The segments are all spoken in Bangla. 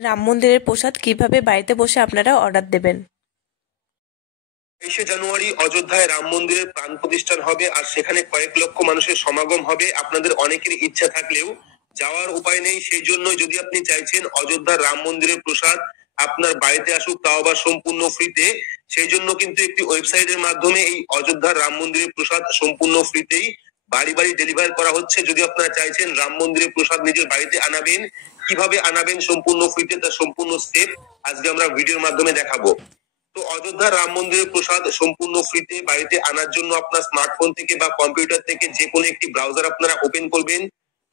রাম মন্দিরের প্রসাদ কিভাবে বাড়িতে বসে আপনারা অর্ডার দেবেন। ২৩শে জানুয়ারি অযোধ্যায় রাম মন্দিরের প্রাণ প্রতিষ্ঠান হবে আর সেখানে কয়েক লক্ষ মানুষের সমাগম হবে। আপনাদের অনেকের ইচ্ছা থাকলেও যাওয়ার উপায় নেই, সেই জন্য যদি আপনি চাইছেন অযোধ্যার রাম মন্দিরের প্রসাদ আপনার বাড়িতে আসুক, তাও আবার সম্পূর্ণ ফ্রিতে, সেই জন্য কিন্তু একটি ওয়েবসাইটের মাধ্যমে এই অযোধ্যার রাম মন্দিরের প্রসাদ সম্পূর্ণ ফ্রিতেই বাড়ি বাড়ি ডেলিভার করা হচ্ছে। যদি আপনারা চাইছেন রাম মন্দিরের প্রসাদ নিজের বাড়িতে আনাবেন, কিভাবে আনাবেন সম্পূর্ণ ফ্রিতে, তার সম্পূর্ণ স্টেপ আজকে আমরা ভিডিওর মাধ্যমে দেখাবো। তো অযোধ্যা রাম মন্দিরের প্রসাদ সম্পূর্ণ ফ্রিতে বাড়িতে আনার জন্য আপনার স্মার্টফোন থেকে বা কম্পিউটার থেকে যে কোনো একটি ব্রাউজার আপনারা ওপেন করবেন।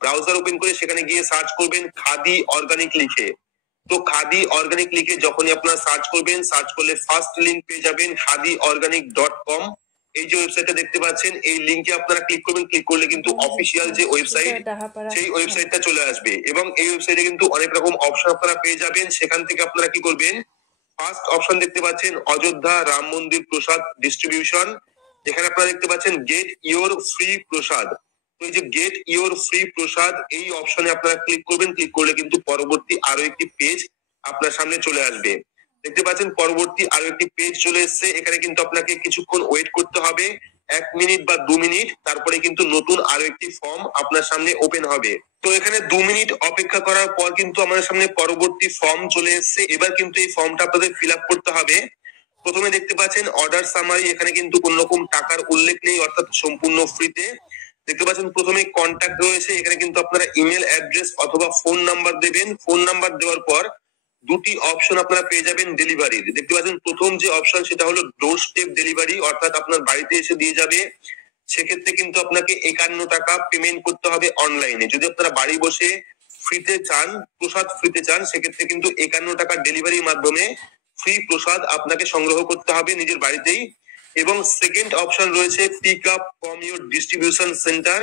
ব্রাউজার ওপেন করে সেখানে গিয়ে সার্চ করবেন খাদি অর্গানিক লিখে। তো খাদি অর্গানিক লিখে যখনই আপনারা সার্চ করবেন, সার্চ করলে ফার্স্ট লিংক পেয়ে যাবেন khadiorganic.com। এই যে ওয়েবসাইটটা দেখতে পাচ্ছেন, এই লিংকে আপনারা ক্লিক করবেন। ক্লিক করলে কিন্তু অফিসিয়াল যে ওয়েবসাইট, সেই ওয়েবসাইটটা চলে আসবে এবং এই ওয়েবসাইটে কিন্তু অনেক রকম অপশন আপনারা পেয়ে যাবেন। সেখান থেকে আপনারা কি করবেন, ফার্স্ট অপশন দেখতে পাচ্ছেন অযোধ্যা রাম মন্দির প্রসাদ ডিস্ট্রিবিউশন। এখানে আপনারা দেখতে পাচ্ছেন গেট ইওর ফ্রি প্রসাদ। তো এই যে গেট ইওর ফ্রি প্রসাদ, এই অপশনে আপনারা ক্লিক করবেন। ক্লিক করলে কিন্তু পরবর্তী আরো একটি পেজ আপনার সামনে চলে আসবে। দেখতে পাচ্ছেন পরবর্তী আরো একটি পেজ চলে এসেছে। এখানে কিন্তু আপনাকে কিছুক্ষণ ওয়েট করতে হবে, 1 মিনিট বা 2 মিনিট, তারপরে কিন্তু নতুন আরো একটি ফর্ম আপনার সামনে ওপেন হবে। তো এখানে 2 মিনিট অপেক্ষা করার পর কিন্তু আমাদের সামনে পরবর্তী ফর্ম চলে এসেছে। এবার কিন্তু এই ফর্মটা আপনাদের ফিল আপ করতে হবে। প্রথমে দেখতে পাচ্ছেন অর্ডার সামারি, এখানে কিন্তু কোন রকম টাকার উল্লেখ নেই, অর্থাৎ সম্পূর্ণ ফ্রিতে। দেখতে পাচ্ছেন প্রথমে কন্ট্যাক্ট রয়েছে, এখানে কিন্তু আপনারা ইমেল অ্যাড্রেস অথবা ফোন নাম্বার দেবেন। ফোন নাম্বার দেওয়ার পর দুটি অপশন আপনারা পেয়ে যাবেন ডেলিভারির। দেখতে পাচ্ছেন প্রথম যে অপশন সেটা হলো ডোর স্টেপ ডেলিভারি, অর্থাৎ আপনার বাড়িতে এসে দিয়ে যাবে। সেক্ষেত্রে কিন্তু আপনাকে 51 টাকা পেমেন্ট করতে হবে অনলাইনে। যদি আপনারা বাড়ি বসে ফ্রিতে চান, প্রসাদ ফ্রিতে চান, সেক্ষেত্রে কিন্তু 51 টাকা ডেলিভারির মাধ্যমে ফ্রি প্রসাদ আপনাকে সংগ্রহ করতে হবে নিজের বাড়িতেই। এবং সেকেন্ড অপশন রয়েছে pick up from your distribution centre,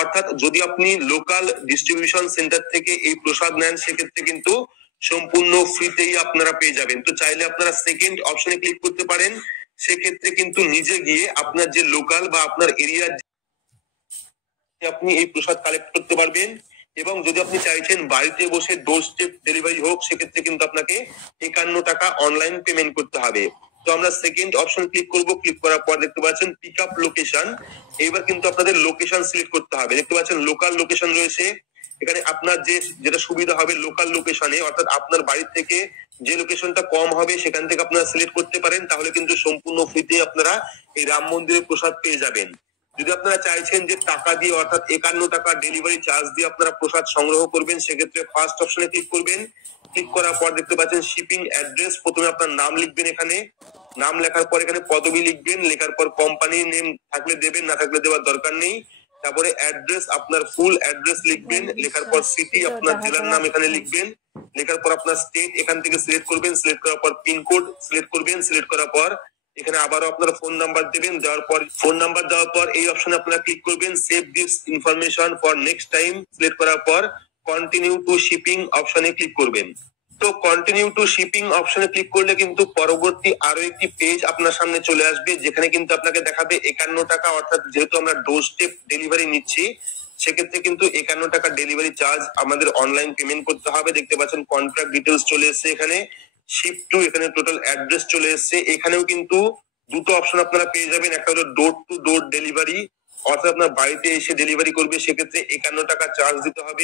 অর্থাৎ যদি আপনি লোকাল ডিস্ট্রিবিউশন সেন্টার থেকে এই প্রসাদ নেন, সেক্ষেত্রে কিন্তু সম্পূর্ণ ফ্রিতেই আপনারা পেয়ে যাবেন। তো চাইলে আপনারা সেকেন্ড অপশনে ক্লিক করতে পারেন। সেক্ষেত্রে কিন্তু নিজে গিয়ে আপনার যে লোকাল বা আপনার এরিয়ার আপনি এই প্রসাদ কালেক্ট করতে পারবেন। এবং যদি আপনি চাইছেন বাড়িতে বসে ডোর স্টেপ ডেলিভারি হোক, সেক্ষেত্রে কিন্তু আপনাকে 51 টাকা অনলাইন পেমেন্ট করতে হবে। তো আমরা সেকেন্ড অপশন ক্লিক করব। ক্লিক করার পর দেখতে পাচ্ছেন পিক আপ লোকেশন। এবার কিন্তু আপনাদের লোকেশন সিলেক্ট করতে হবে। দেখতে পাচ্ছেন লোকাল লোকেশন রয়েছে। এখানে আপনার যেটা সুবিধা হবে লোকাল লোকেশনে, অর্থাৎ আপনার বাড়ি থেকে যে লোকেশনটা কম হবে সেখান থেকে আপনারা সিলেক্ট করতে পারেন। তাহলে কিন্তু সম্পূর্ণ ফ্রিতে আপনারা এই রাম মন্দিরের প্রসাদ পেয়ে যাবেন। যদি আপনারা চাইছেন যে টাকা দিয়ে, অর্থাৎ 51 টাকা ডেলিভারি চার্জ দিয়ে আপনারা প্রসাদ সংগ্রহ করবেন, সেক্ষেত্রে ফার্স্ট অপশনে ক্লিক করবেন। ক্লিক করার পর দেখতে পাচ্ছেন শিপিং অ্যাড্রেস। প্রথমে আপনার নাম লিখবেন, এখানে নাম লেখার পর এখানে পদবি লিখবেন। লেখার পর কোম্পানির নেম থাকলে দেবেন, না থাকলে দেওয়ার দরকার নেই। তারপরে অ্যাড্রেস, আপনার ফুল অ্যাড্রেস লিখবেন। লেখার পর সিটি, আপনার জেলার নাম এখানে লিখবেন। লেখার পর আপনার স্টেট এখান থেকে সিলেক্ট করবেন। সিলেক্ট করার পর পিনকোড সিলেক্ট করবেন। সিলেক্ট করার পর এখানে আবারও আপনারা ফোন নাম্বার দেবেন। দেওয়ার পর ফোন নাম্বার দেওয়ার পর এই অপশনে আপনারা ক্লিক করবেন save this information for next time. Select করার পর কন্টিনিউ টু শিপিং অপশনে ক্লিক করবেন। তো কন্টিনিউ টু শিপিং অপশনে ক্লিক করলে কিন্তু পরবর্তী আরো একটি পেজ আপনার সামনে চলে আসবে, যেখানে কিন্তু আপনাকে দেখাবে 51 টাকা, অর্থাৎ যেহেতু আমরা ডোর স্টেপ ডেলিভারি নিচ্ছি, সেক্ষেত্রে কিন্তু 51 টাকা ডেলিভারি চার্জ আমাদের অনলাইন পেমেন্ট করতে হবে। দেখতে পাচ্ছেন কন্ট্রাক্ট ডিটেলস চলে এসেছে, এখানে শিপ টু, এখানে টোটাল অ্যাড্রেস চলে এসেছে। এখানেও কিন্তু দুটো অপশন আপনারা পেয়ে যাবেন। একটা হলো ডোর টু ডোর ডেলিভারি, অর্থাৎ আপনার বাড়িতে এসে ডেলিভারি করবে, সেক্ষেত্রে 51 টাকা চার্জ দিতে হবে।